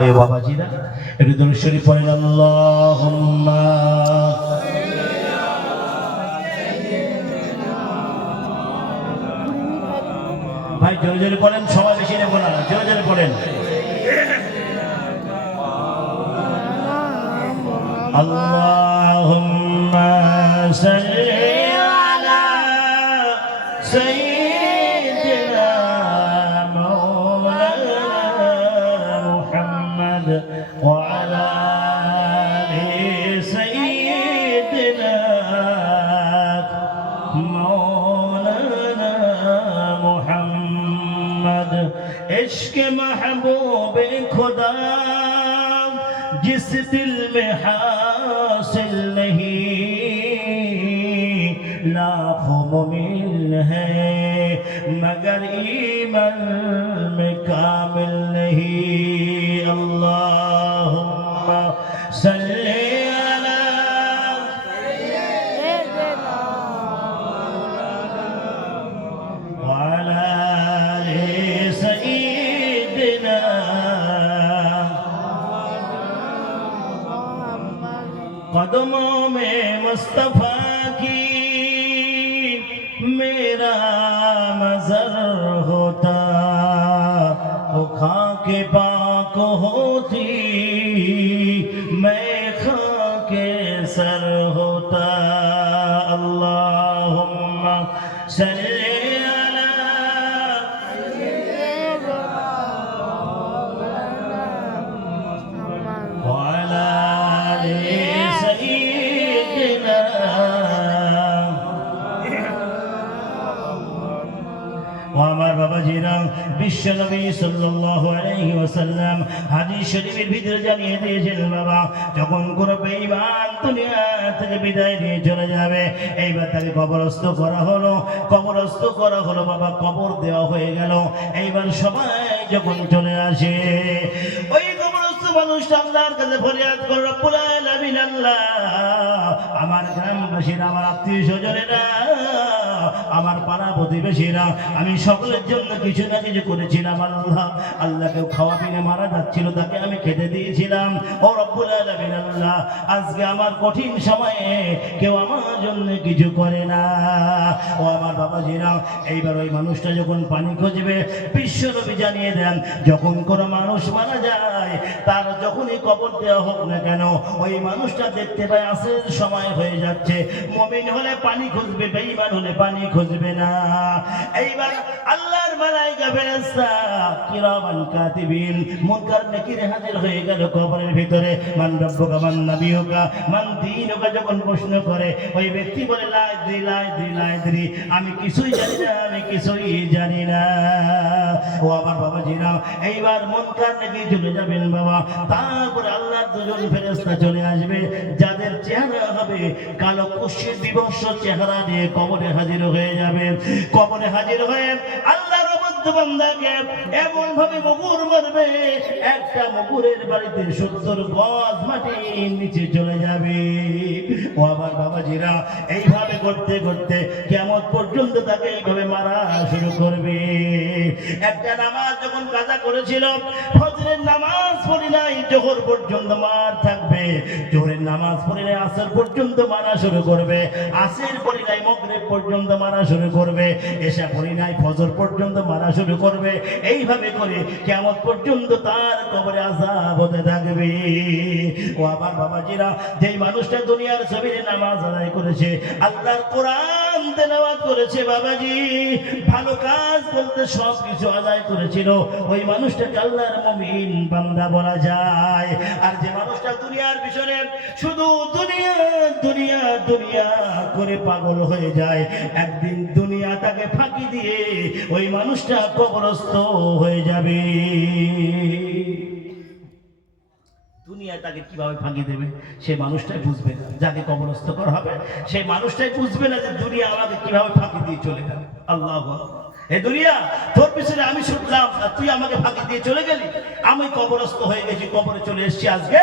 বাবাজিরা একটু দরুদ শরীফ পড়েন। আল্লাহুম্মা ভাই জোরে জোরে পড়েন, সবাই বেশি নেব না, জোরে জোরে পড়েন। আল্লাহুম্মা সাল্লি আলা সাইয়্যিদিনা মাওলানা মুহাম্মদ ওয়া আলা আলি সাইয়্যিদিনা মাওলানা মুহাম্মদ। इश्क महबूब खुदा जिस दिल में हासिल नहीं, लाखों मुमिन है मगर ईमान में कामिल नहीं। अल्लाहुम्मा सल्ली अला व अला कदमों में मुस्तफा की मेरा मज़र होता, वो खाके पाक होती मैं खाके सर होता। अल्लाहुम्मा सल्ली আমার বাবাজিরা, বিশ্ব নবী সাল্লাল্লাহু আলাইহি ওয়াসাল্লাম হাদিস শরীফের ভিতরে জানিয়ে দিয়েছেন, বাবা যখন কোন বেঈমান দুনিয়া থেকে বিদায় নিয়ে চলে যাবে, এইবার তাকে কবরস্থ করা হলো, বাবা কবর দেওয়া হয়ে গেল। এইবার সবাই যখন চলে আসে, ওই কবরস্থ মানুষটা আল্লাহর কাছে ফরিয়াদ করে, রব্বুল আলামিন, আল্লাহ আমার গ্রামবাসীরা, আমার আত্মীয় স্বজনেরা, আমার পাড়া প্রতিবেশীরা, আমি সকলের জন্য কিছু না কিছু করেছিলাম। আল্লাহ কেউ খাওয়া পিনে মারা যাচ্ছিল, তাকে আমি খেতে দিয়েছিলাম। ও রব্বুল আলামিন, আল্লাহ আজকে আমার কঠিন সময়ে কেউ আমার জন্য কিছু করে না। ও আমার বাবাজিরা, এইবার ওই মানুষটা যখন পানি খুঁজবে, বিশ্ব নবী জানিয়ে দেন, যখন কোনো মানুষ মারা যায়, তার যখনই কবর দেওয়া হোক না কেন, ওই মানুষটা দেখতে পায় আসের সময় হয়ে যাচ্ছে। মুমিন হলে পানি খুঁজবে, বেঈমান হলে পানি খুঁজবে না। এইবার আল্লাহর মালায়েকা ফেরেশতা কিরামান কাতিবিন মুনকার নাকির হাজির হয়ে গেল কবরের ভিতরে। মান রব্বুকা মান নাবিয়ুকা মান দীনুকা যখন প্রশ্ন করে, ওই ব্যক্তি বলে লা ইদরি লা ইদরি লা ইদরি, আমি কিছুই জানি না, আমি কিছুই জানি না। ও আমার বাবাজিরা, এইবার মুনকার নাকির চলে যাবেন বাবা, তারপরে আল্লাহর দুজন ফেরেশতা চলে আসবে, যাদের চেহারা হবে কালো কুশির বিভৎস চেহারা নিয়ে কবরে হাজির হয়ে যাবে। কবরে হাজির হয়ে আল্লাহর বান্দাকে এমন ভাবে মুগুর মারবে, একটা মুগুরের বাড়িতে 70 গজ মাটির নিচে চলে যাবে। ও আমার বাবাজিরা, এইভাবে করতে করতে কিয়ামত পর্যন্ত তাকে এইভাবে মারা শুরু করবে। একটা নামাজ যখন কাজা করেছিল, ফজরের নামাজ পড়ি নাই, জোহর পর্যন্ত মার থাকবে, জোহরের নামাজ পড়ি নাই, আসর পর্যন্ত মারা শুরু করবে, আসর পড়ি নাই, মাগরিব পর্যন্ত মারা শুরু করবে, এশা পড়ি নাই, ফজর পর্যন্ত মারা শুরু করবে। এইভাবে করে কিয়ামত পর্যন্ত তার কবরে আযাব হতে থাকবে। ও আমার বাবাজিরা, যেই মানুষটা দুনিয়ার জমিনে নামাজ আদায় করেছে, আল্লাহর কোরআন তেলাওয়াত করেছে, বাবাজি ভালো কাজ বলতে সব কিছু আদায় করেছিল, ওই মানুষটাকে আল্লাহর মুমিন বান্দা বলা যায়। আর যে মানুষটা দুনিয়ার পিছনে শুধু দুনিয়া দুনিয়া দুনিয়া করে পাগল হয়ে যায়, একদিন দুনিয়া তাকে ফাঁকি দিয়ে ওই মানুষটা কবরস্থ হয়ে যাবে। দুনিয়া তাকে কিভাবে ফাঁকি দেবে সে মানুষটাই বুঝবে না, যাকে কবরস্থ করা হবে সেই মানুষটাই বুঝবে না যে দুনিয়া আমাকে কিভাবে ফাঁকি দিয়ে চলে গেল। আল্লাহু আকবার। এই দুনিয়া তোর পিছনে আমি ছুটলাম, তুই আমাকে ফাঁকি দিয়ে চলে গেলি, আমি কবরস্থ হয়ে গেছি, কবরে চলে এসেছি আজকে,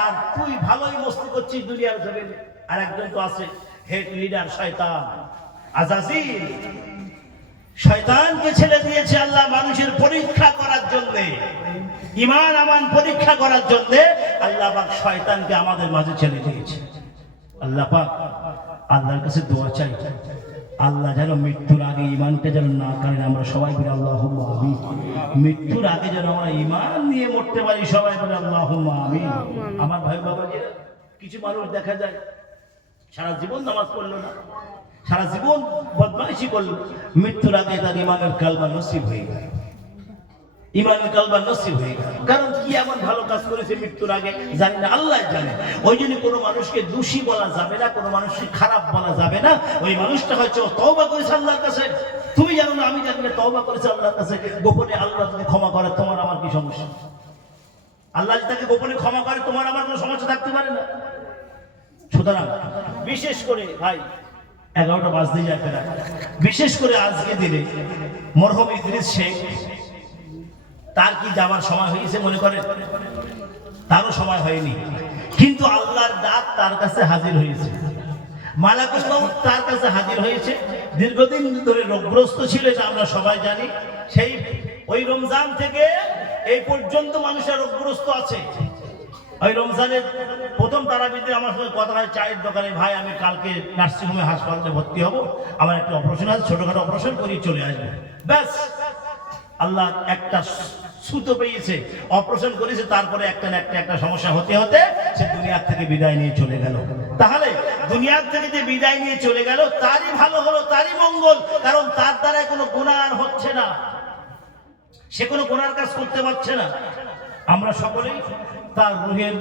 আর তুই ভালোই মস্তি করছিস দুনিয়ার জমিনে। আর একজন তো আছে হেড লিডার শয়তান আজাজিল, শয়তানকে ছেড়ে দিয়েছে আল্লাহ মানুষের পরীক্ষা করার জন্য। ঈমান আমান পরীক্ষা করার জন্য আল্লাহ পাক শয়তানকে আমাদের মাঝে ছেড়ে দিয়েছে। আল্লাহ পাক আল্লাহর কাছে দোয়া চাই, আল্লাহ যেন মৃত্যুর আগে ঈমানকে যেন না কাড়েন। আমরা সবাই বলি আল্লাহুম্মা আমিন। মৃত্যুর আগে যেন আমরা ঈমান নিয়ে মরতে পারি, সবাই বলি আল্লাহুম্মা আমিন। আমার ভাই বাবাজি, কিছু মানুষ দেখা যায় সারা জীবন নামাজ পড়লো না, সারা জীবন বদমাইশি করলো, মৃত্যুর আগে তার ঈমানের কালমা নসিব হয়ে গেল, ঈমানের কালমা নসিব হয়ে গেল। কারণ কি এমন ভালো কাজ করেছে মৃত্যুর আগে জানি না, আল্লাহ জানে। ওই জন্য কোনো মানুষকে দোষী বলা যাবে না, কোনো মানুষকে খারাপ বলা যাবে না। ওই মানুষটা হয়তো তওবা করেছে আল্লাহর কাছে, তুমি জানো না, আমি জানি না, তওবা করেছে আল্লাহর কাছে, গোপনে আল্লাহ তাকে ক্ষমা করে, তোমার আমার কি সমস্যা? আল্লাহ তাকে গোপনে ক্ষমা করে, তোমার আমার কোনো সমস্যা থাকতে পারে না। সুতরাং বিশেষ করে ভাই 11টা বাজতে যায় ফেরা, বিশেষ করে আজকে দিনে মরহুম ইদ্রিস শেখ, তার কি যাওয়ার সময় হয়েছে মনে করেন? তারও সময় হয়নি, কিন্তু আল্লাহর ডাক তার কাছে হাজির হয়েছে, মালাকুল মউত তার কাছে হাজির হয়েছে। দীর্ঘদিন ধরে রোগগ্রস্ত ছিল, এটা আমরা সবাই জানি। সেই ওই রমজান থেকে এই পর্যন্ত মানুষের রোগগ্রস্ত আছে। ওই রমজানের প্রথম তারাবিতে আমার সঙ্গে কথা হয় চায়ের দোকানে, ভাই আমি কালকে নার্সিংহোমে হাসপাতালে ভর্তি হব, আমার একটা অপারেশন আছে, ছোটখাটো অপারেশন করি চলে আসবো। ব্যাস, আল্লাহ একটা সুতো পেয়েছে, অপারেশন করেছে, তারপরে একটা না একটা সমস্যা হতে হতে সে দুনিয়ার থেকে বিদায় নিয়ে চলে গেল। তাহলে দুনিয়ার থেকে যে বিদায় নিয়ে চলে গেল তারই ভালো হলো, তারই মঙ্গল, কারণ তার দ্বারা কোনো গুনাহ আর হচ্ছে না, সে কোনো গুনার কাজ করতে পারছে না। আমরা সকলেই তার রুহের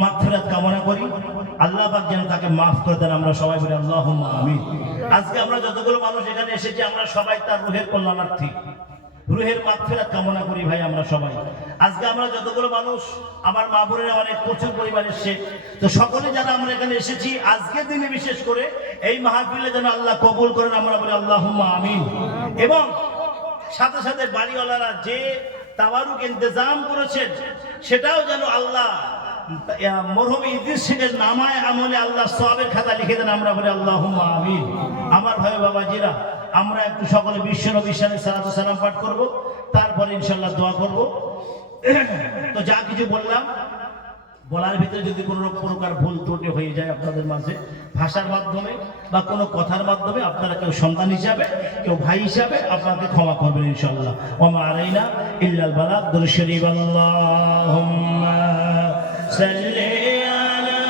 মাগফিরাত কামনা করি, আল্লাহ পাক যেন তাকে মাফ করে দেন। আমরা সবাই বলি আল্লাহুম্মা আমিন। আজকে আমরা যতগুলো মানুষ এখানে এসেছি, আমরা সবাই তার রুহের কল্যাণার্থী, রুহের মাগফিরাত কামনা করি ভাই আমরা সবাই। আজকে আমরা যতগুলো মানুষ, আমার মা বোনেরা অনেক প্রচুর পরিবার এসেছে, তো সকলে যারা আমরা এখানে এসেছি আজকের দিনে বিশেষ করে এই মাহফিলে যেন আল্লাহ কবুল করেন, আমরা বলি আল্লাহুম্মা আমিন। এবং সাথে সাথে বাড়িওয়ালারা যে তাবারুক ইন্তজাম করেছেন, সেটাও যেন আল্লাহ মরহুম ইদ্রিস শেখের নামায় আমলে আল্লাহ সওয়াবের খাতা লিখে দেন, আমরা বলি আল্লাহুম্মা আমিন। আমার ভাই বাবাজিরা, আমরা একটু সকলে বিশ্ব নবী সাল্লাল্লাহু আলাইহি সাল্লাম পাঠ করব, তারপরে ইনশাআল্লাহ দোয়া করব। তো যা কিছু বললাম, বলার ভিতরে যদি কোনো প্রকার ভুল ত্রুটি হয়ে যায় আপনাদের মাঝে, ভাষার মাধ্যমে বা কোনো কথার মাধ্যমে, আপনারা কেউ সন্তান হিসাবে, কেউ ভাই হিসাবে আপনাকে ক্ষমা করবেন ইনশাআল্লাহ। ওয়া মা আলাইনা ইল্লাল বালাগ। দুরূদ শরীফ। আল্লাহুম্মা সাল্লি আলা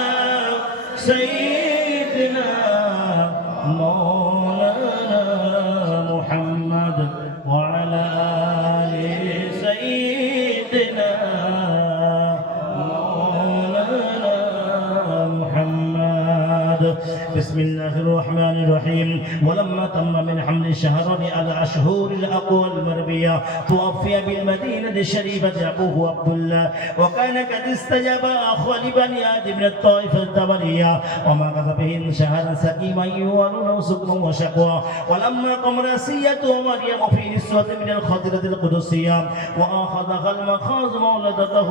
সাইয়্যিদিনা মাওলানা মুহাম্মদ ওয়া আলা আলি সাইয়্যিদিনা بسم الله الرحمن الرحيم. ولما تم من حمل الشهر على أشهر الأقوى المربية توفي بالمدينة الشريفة أبوه عبد الله، وكان قد استجاب أخوة لبني آدم من الطائفة التبرية، ومكث بهم شهرا سقيما يوالون سقما وشقوا. ولما قام راسية مريم في نسوة من الخضرة القدسية، وأخذها المخاض مولدته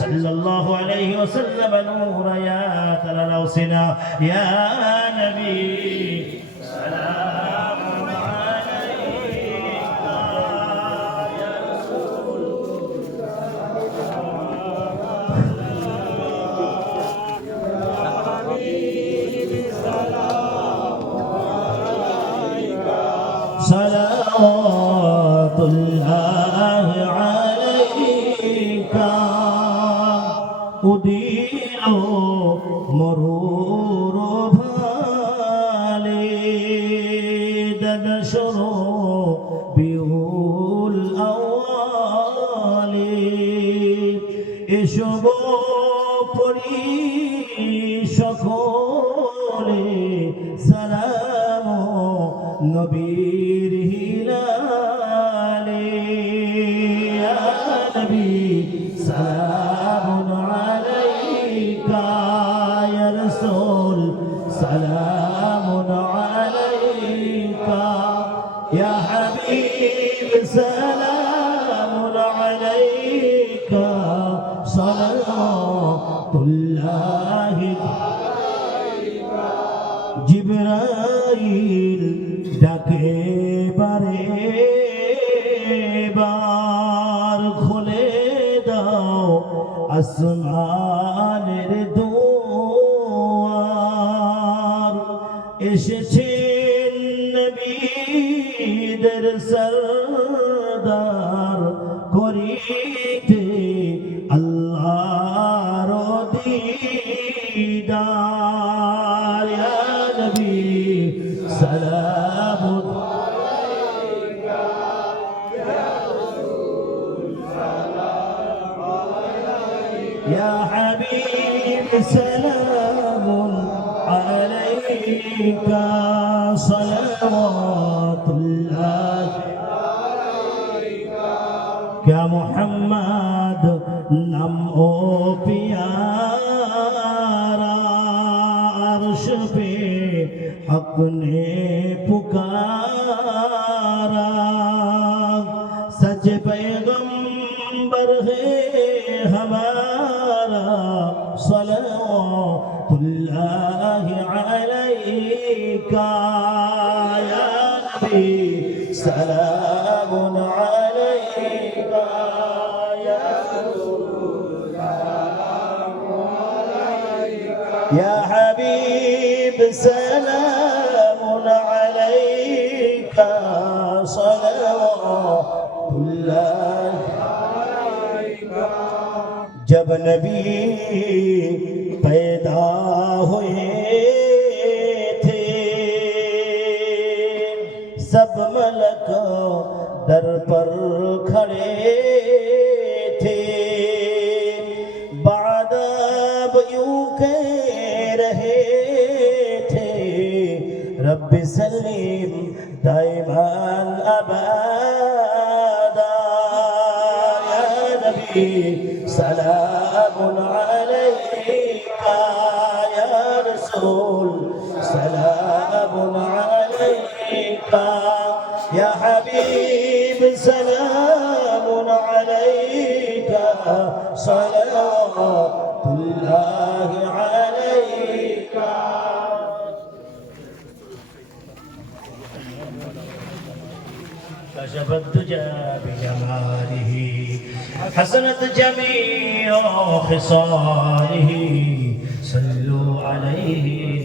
صلى الله عليه وسلم نور يا تلالوسنا يا نبي سلام عليك يا رسول صلوات الله عليك أضيء مرور نشر بيول الأوالي এসব পড়ি সকলে সালাম নবীর হিলালে ইয়া নবী সালাম আলাইকা ইয়া রাসূল সালাম আলাইকা ইয়া হাবিব সালাম আলাইকা সালাতুল্লাহ আলাইকা জিবরাইল ডাকে বারে বার খোলে আসমানের দুয়ার এসেছেন নবীদের সরদার করিতে আল্লাহর দিদার ইয়া নবী সালামু يا حبيب سلام عليك صلوات الله يا محمد نم او प्यारा अर्श पे हक ने पुकारा सच पैगंबर है हमारा सल्लल्लाहु अलैका या नबी सलामुन अलैका या रसूल या हबीब सलामुन अलैका सल्लल्लाहु जब नबी पैदा हुए थे सब मलक दर पर खड़े थे बादब यूं कह रहे थे रब्बि सल्लिम दाइमान अबादा या नबी सलामुन अलैका या रसूल सलामुन अलैका या हबीब सलामुन अलैका सलावतुल्लाहि अलैका كشف الدجى بجماله حسنت جميع خصاله صلوا عليه